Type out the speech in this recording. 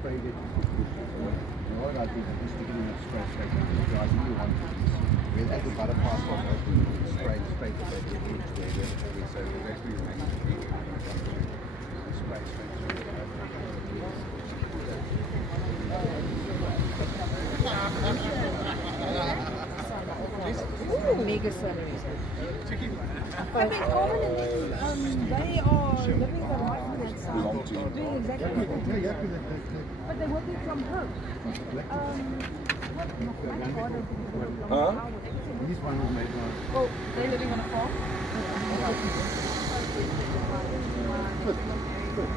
sprayed it. And what I did, I just stick it in a spray straight down the dry. You want with every butter pass off, spray straight to the edge where so the rest we remain spray straight through. Ooh, mega celery. I mean, Common and they are living the life in that side, doing exactly what they do. But they're working from home. My father did Huh? This one was made now. Oh, they're living on a farm? Good.